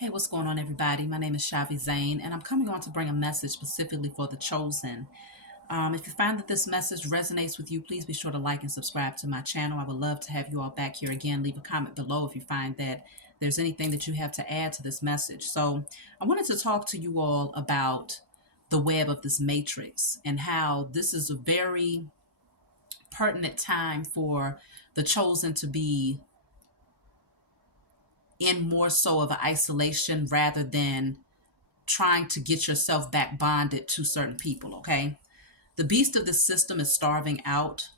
Hey, what's going on, everybody? My name is Shavi Zane, and I'm coming on to bring a message specifically for the chosen. If you find that this message resonates with you, please be sure to like and subscribe to my channel. I would love to have you all back here again. Leave a comment below if you find that there's anything that you have to add to this message. So, I wanted to talk to you all about the web of this matrix and how this is a very pertinent time for the chosen to be in more so of an isolation rather than trying to get yourself back bonded to certain people, okay? The beast of the system is starving out,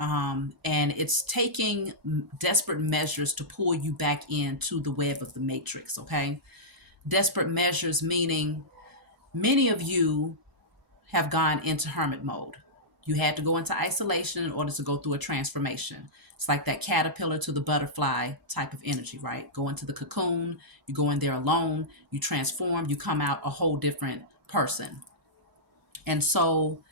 and it's taking desperate measures to pull you back into the web of the matrix, okay? Desperate measures meaning many of you have gone into hermit mode. You had to go into isolation in order to go through a transformation. It's like that caterpillar to the butterfly type of energy, right? Go into the cocoon, you go in there alone, you transform, you come out a whole different person. And so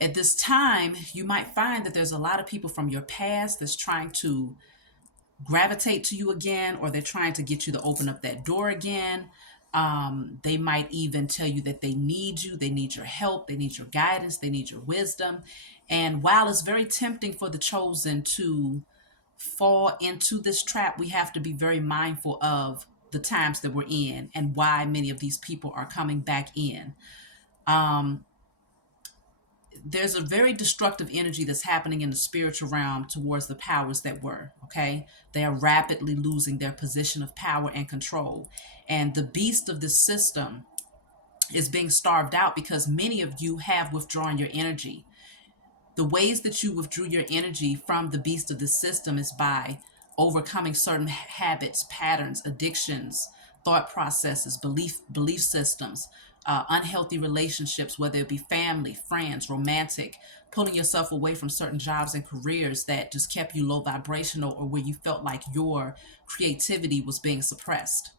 at this time, you might find that there's a lot of people from your past that's trying to gravitate to you again, or they're trying to get you to open up that door again. They might even tell you that they need your help, they need your guidance, they need your wisdom. And while it's very tempting for the chosen to fall into this trap, we have to be very mindful of the times that we're in and why many of these people are coming back in. Um, there's a very destructive energy that's happening in the spiritual realm towards the powers that were, okay? They are rapidly losing their position of power and control. And the beast of this system is being starved out because many of you have withdrawn your energy. The ways that you withdrew your energy from the beast of the system is by overcoming certain habits, patterns, addictions, thought processes, belief systems, unhealthy relationships, whether it be family, friends, romantic, pulling yourself away from certain jobs and careers that just kept you low vibrational, or where you felt like your creativity was being suppressed.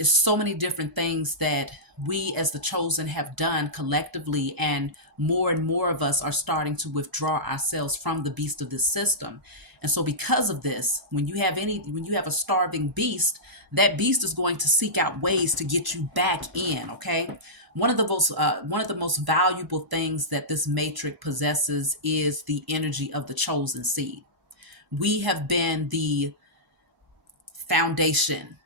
It's so many different things that we as the chosen have done collectively, and more of us are starting to withdraw ourselves from the beast of this system. And so because of this, when you have a starving beast, that beast is going to seek out ways to get you back in, okay? One of the most valuable things that this matrix possesses is the energy of the chosen seed. We have been the foundation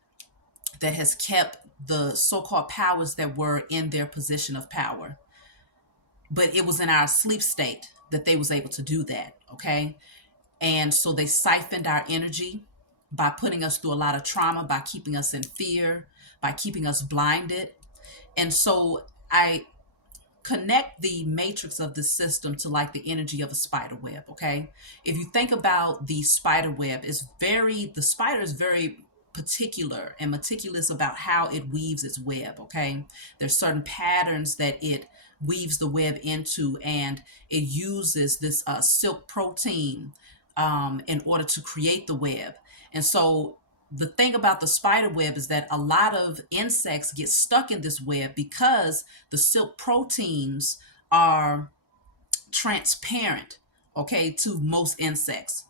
that has kept the so-called powers that were in their position of power. But it was in our sleep state that they was able to do that, okay? And so they siphoned our energy by putting us through a lot of trauma, by keeping us in fear, by keeping us blinded. And so I connect the matrix of the system to like the energy of a spider web, okay? If you think about the spider web, the spider is very particular and meticulous about how it weaves its web, okay? There's certain patterns that it weaves the web into, and it uses this silk protein in order to create the web. And so the thing about the spider web is that a lot of insects get stuck in this web because the silk proteins are transparent, okay, to most insects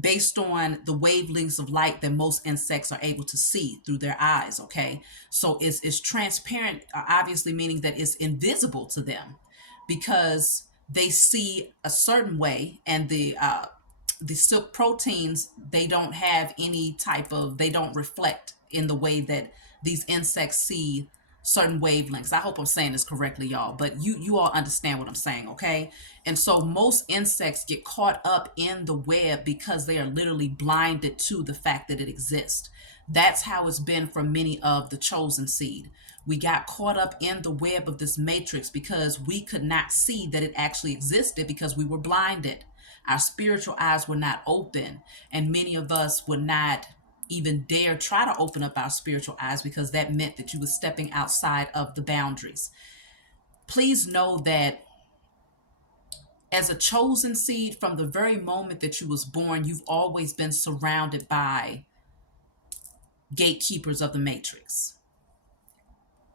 based on the wavelengths of light that most insects are able to see through their eyes, okay? So it's transparent, obviously meaning that it's invisible to them because they see a certain way, and the silk proteins, they don't have any type of, they don't reflect in the way that these insects see certain wavelengths. I hope I'm saying this correctly, y'all, but you all understand what I'm saying, okay? And so most insects get caught up in the web because they are literally blinded to the fact that it exists. That's how it's been for many of the chosen seed. We got caught up in the web of this matrix because we could not see that it actually existed because we were blinded. Our spiritual eyes were not open, and many of us would not even dare try to open up our spiritual eyes because that meant that you were stepping outside of the boundaries. Please know that as a chosen seed, from the very moment that you was born, you've always been surrounded by gatekeepers of the matrix.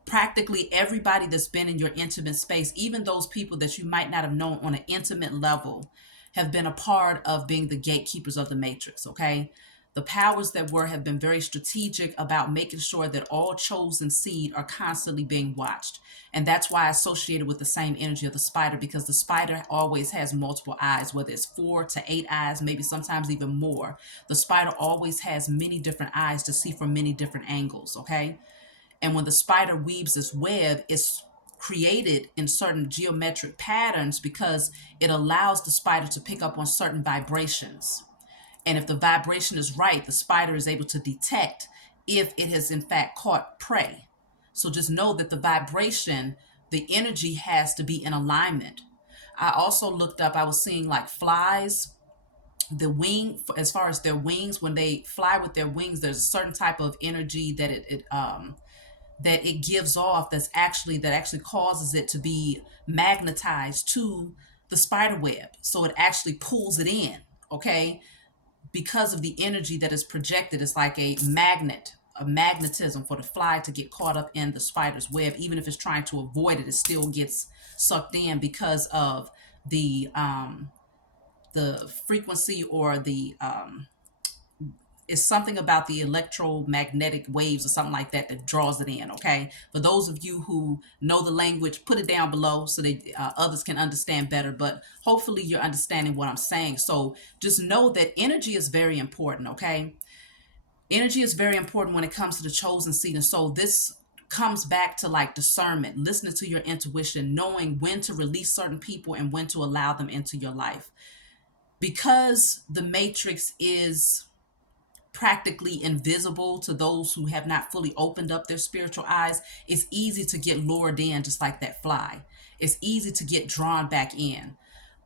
Practically everybody that's been in your intimate space, even those people that you might not have known on an intimate level, have been a part of being the gatekeepers of the matrix, okay? The powers that were have been very strategic about making sure that all chosen seed are constantly being watched. And that's why I associated with the same energy of the spider, because the spider always has multiple eyes, whether it's 4 to 8 eyes, maybe sometimes even more. The spider always has many different eyes to see from many different angles, okay? And when the spider weaves this web, it's created in certain geometric patterns because it allows the spider to pick up on certain vibrations. And if the vibration is right, the spider is able to detect if it has in fact caught prey. So just know that the vibration, the energy has to be in alignment. I also looked up, I was seeing like flies, the wing, as far as their wings, when they fly with their wings, there's a certain type of energy that it gives off that actually causes it to be magnetized to the spider web. So it actually pulls it in, okay? Because of the energy that is projected, it's like a magnet, a magnetism for the fly to get caught up in the spider's web. Even if it's trying to avoid it, it still gets sucked in because of the frequency, or the it's something about the electromagnetic waves or something like that that draws it in. Okay, for those of you who know the language, put it down below so that others can understand better, but hopefully you're understanding what I'm saying. So just know that energy is very important. Okay, energy is very important when it comes to the chosen seed. And so this comes back to like discernment, listening to your intuition, knowing when to release certain people and when to allow them into your life, because the matrix is practically invisible to those who have not fully opened up their spiritual eyes. It's easy to get lured in, just like that fly. It's easy to get drawn back in.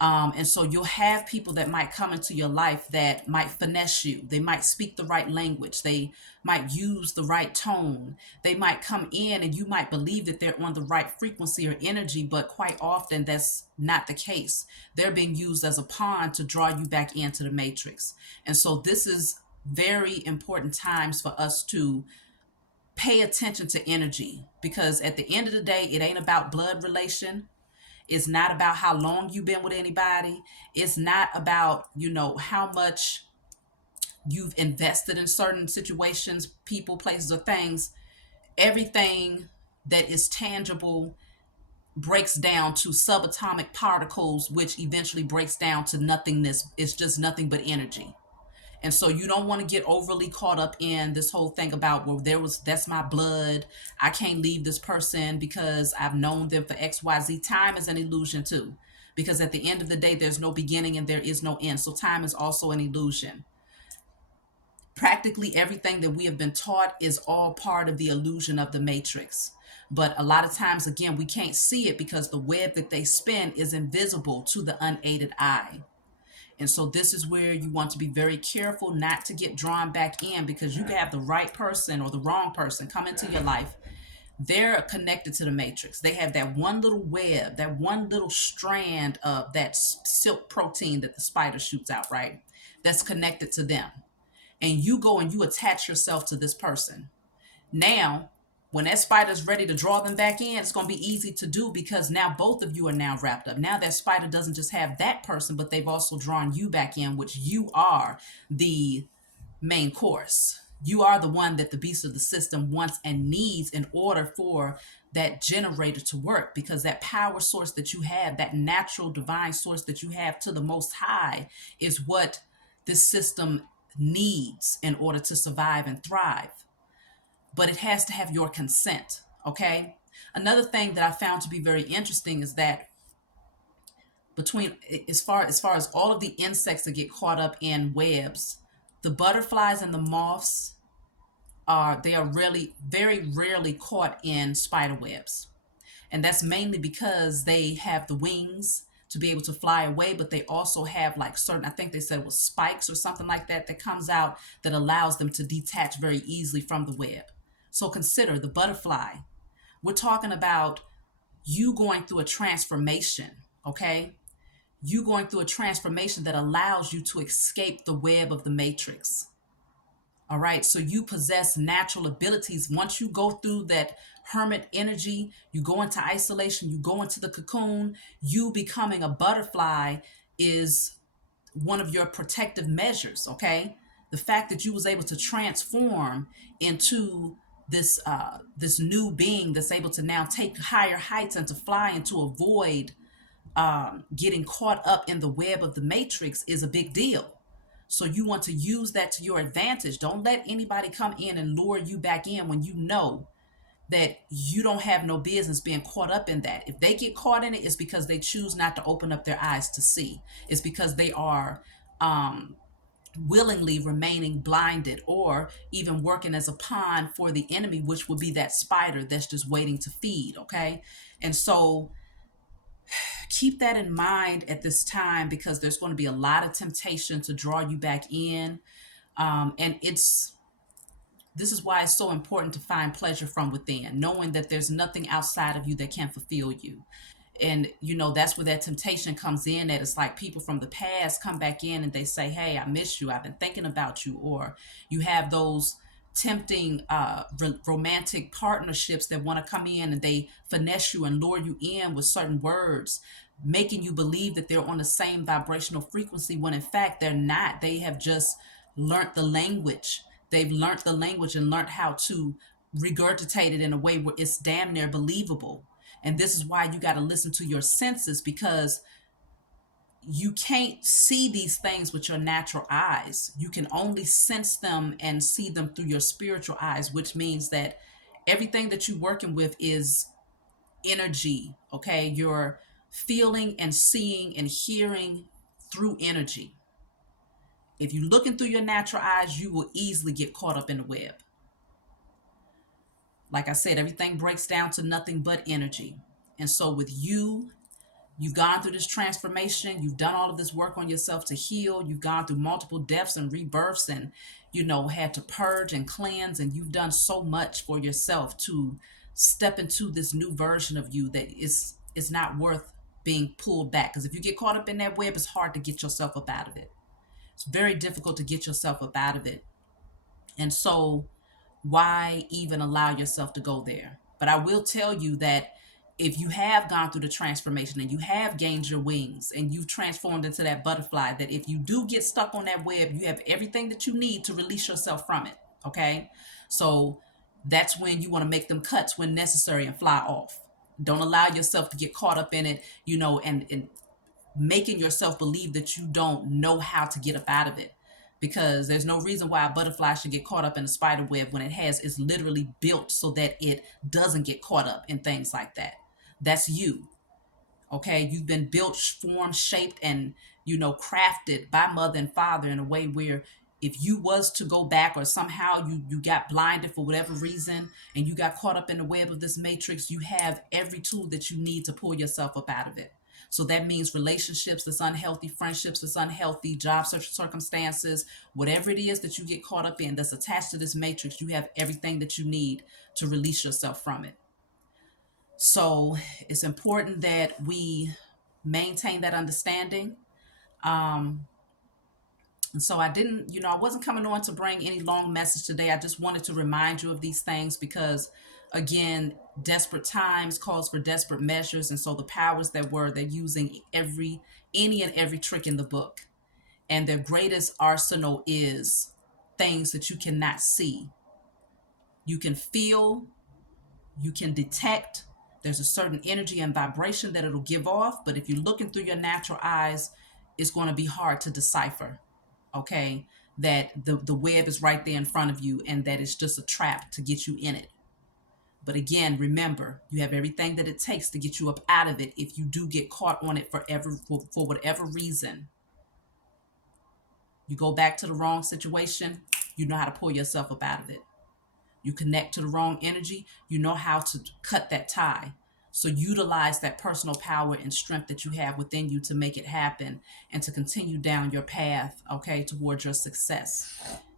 And so you'll have people that might come into your life that might finesse you. They might speak the right language. They might use the right tone. They might come in and you might believe that they're on the right frequency or energy, but quite often that's not the case. They're being used as a pawn to draw you back into the matrix. And so this is very important times for us to pay attention to energy, because at the end of the day, it ain't about blood relation. It's not about how long you've been with anybody. It's not about, how much you've invested in certain situations, people, places, or things. Everything that is tangible breaks down to subatomic particles, which eventually breaks down to nothingness. It's just nothing but energy. And so you don't want to get overly caught up in this whole thing about, well, that's my blood. I can't leave this person because I've known them for XYZ. Time is an illusion too, because at the end of the day, there's no beginning and there is no end. So time is also an illusion. Practically everything that we have been taught is all part of the illusion of the matrix. But a lot of times, again, we can't see it because the web that they spin is invisible to the unaided eye. And so this is where you want to be very careful not to get drawn back in, because you can have the right person or the wrong person come into your life. They're connected to the matrix. They have that one little web, that one little strand of that silk protein that the spider shoots out, right? That's connected to them. And you go and you attach yourself to this person. Now, when that spider's ready to draw them back in, it's going to be easy to do, because now both of you are now wrapped up. Now that spider doesn't just have that person, but they've also drawn you back in, which you are the main course. You are the one that the beast of the system wants and needs in order for that generator to work, because that power source that you have, that natural divine source that you have to the most high, is what this system needs in order to survive and thrive. But it has to have your consent. Okay. Another thing that I found to be very interesting is that between, as far as all of the insects that get caught up in webs, the butterflies and the moths are really very rarely caught in spider webs. And that's mainly because they have the wings to be able to fly away, but they also have like certain, I think they said it was spikes or something like that, that comes out that allows them to detach very easily from the web. So consider the butterfly. We're talking about you going through a transformation, okay? You going through a transformation that allows you to escape the web of the matrix. All right. So you possess natural abilities. Once you go through that hermit energy, you go into isolation, you go into the cocoon, you becoming a butterfly is one of your protective measures. Okay. The fact that you was able to transform into this new being that's able to now take higher heights and to fly and to avoid getting caught up in the web of the matrix is a big deal. So you want to use that to your advantage. Don't let anybody come in and lure you back in when you know that you don't have no business being caught up in that. If they get caught in it, it's because they choose not to open up their eyes to see. It's because they are um, willingly remaining blinded or even working as a pawn for the enemy, which would be that spider that's just waiting to feed. Okay. And so keep that in mind at this time because there's going to be a lot of temptation to draw you back in. And this is why it's so important to find pleasure from within, knowing that there's nothing outside of you that can fulfill you. And that's where that temptation comes in, that it's like people from the past come back in and they say, hey, I miss you, I've been thinking about you. Or you have those tempting romantic partnerships that want to come in and they finesse you and lure you in with certain words, making you believe that they're on the same vibrational frequency when in fact they're not. They have just learned the language. They've learned the language and learned how to regurgitate it in a way where it's damn near believable. And this is why you got to listen to your senses, because you can't see these things with your natural eyes. You can only sense them and see them through your spiritual eyes, which means that everything that you're working with is energy. Okay. You're feeling and seeing and hearing through energy. If you're looking through your natural eyes, you will easily get caught up in the web. Like I said, everything breaks down to nothing but energy. And so with you've gone through this transformation, you've done all of this work on yourself to heal, you've gone through multiple deaths and rebirths and, had to purge and cleanse, and you've done so much for yourself to step into this new version of you that is not worth being pulled back. Because if you get caught up in that web, it's hard to get yourself up out of it. It's very difficult to get yourself up out of it. And so why even allow yourself to go there? But I will tell you that if you have gone through the transformation and you have gained your wings and you've transformed into that butterfly, that if you do get stuck on that web, you have everything that you need to release yourself from it. Okay. So that's when you want to make them cuts when necessary and fly off. Don't allow yourself to get caught up in it, and making yourself believe that you don't know how to get up out of it, because there's no reason why a butterfly should get caught up in a spider web when it's literally built so that it doesn't get caught up in things like that. That's you. Okay. You've been built, formed, shaped, and crafted by mother and father in a way where if you was to go back or somehow you got blinded for whatever reason and you got caught up in the web of this matrix, you have every tool that you need to pull yourself up out of it. So that means relationships that's unhealthy, friendships that's unhealthy, job circumstances, whatever it is that you get caught up in that's attached to this matrix, you have everything that you need to release yourself from it. So it's important that we maintain that understanding. Um, and so I wasn't coming on to bring any long message today. I just wanted to remind you of these things because, again, desperate times calls for desperate measures. And so the powers that were, they're using any and every trick in the book. And their greatest arsenal is things that you cannot see. You can feel, you can detect. There's a certain energy and vibration that it'll give off. But if you're looking through your natural eyes, it's going to be hard to decipher. Okay, that the web is right there in front of you and that it's just a trap to get you in it. But again, remember, you have everything that it takes to get you up out of it if you do get caught on it for whatever reason. You go back to the wrong situation, you know how to pull yourself up out of it. You connect to the wrong energy, you know how to cut that tie. So utilize that personal power and strength that you have within you to make it happen and to continue down your path, okay, towards your success.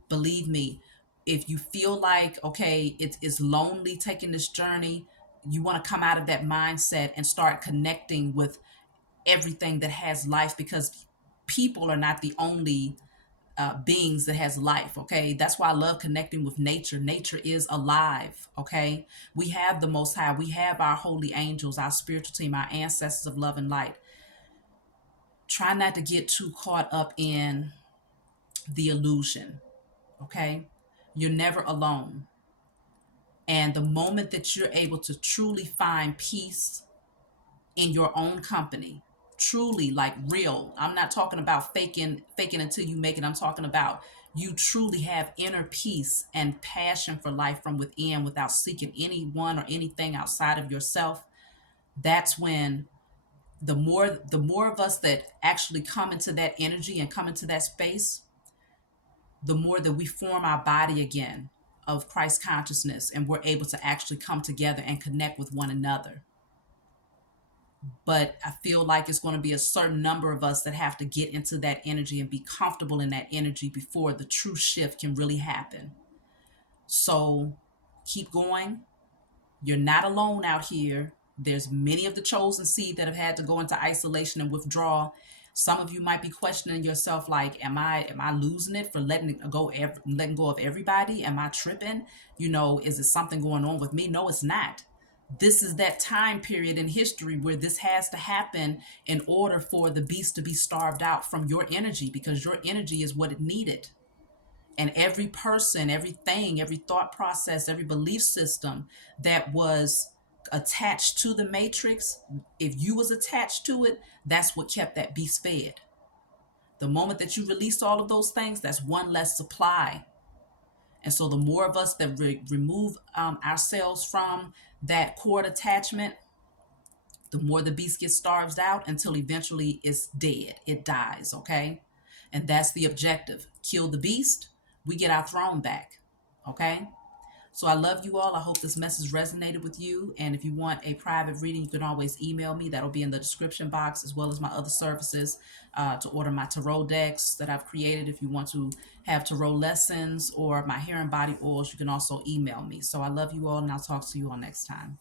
Believe me, if you feel like, okay, it's lonely taking this journey, you want to come out of that mindset and start connecting with everything that has life, because people are not the only beings that has life. Okay, that's why I love connecting with nature. Nature is alive. Okay, we have the Most High, we have our holy angels, our spiritual team, our ancestors of love and light. Try not to get too caught up in the illusion. Okay? You're never alone. And the moment that you're able to truly find peace in your own company, truly like real, I'm not talking about faking until you make it. I'm talking about you truly have inner peace and passion for life from within without seeking anyone or anything outside of yourself. That's when the more of us that actually come into that energy and come into that space, the more that we form our body again of Christ consciousness, and we're able to actually come together and connect with one another. But I feel like it's going to be a certain number of us that have to get into that energy and be comfortable in that energy before the true shift can really happen. So keep going. You're not alone out here. There's many of the chosen seed that have had to go into isolation and withdrawal. Some of you might be questioning yourself, like, am I losing it for letting go of everybody? Am I tripping? Is it something going on with me? No, it's not. This is that time period in history where this has to happen in order for the beast to be starved out from your energy, because your energy is what it needed. And every person, everything, every thought process, every belief system that was attached to the matrix, if you was attached to it, that's what kept that beast fed. The moment that you release all of those things, that's one less supply. And so the more of us that remove ourselves from that cord attachment, the more the beast gets starved out until eventually it's dead. It dies, okay? And that's the objective. Kill the beast, we get our throne back, okay? So I love you all. I hope this message resonated with you. And if you want a private reading, you can always email me. That'll be in the description box, as well as my other services to order my tarot decks that I've created. If you want to have tarot lessons or my hair and body oils, you can also email me. So I love you all, and I'll talk to you all next time.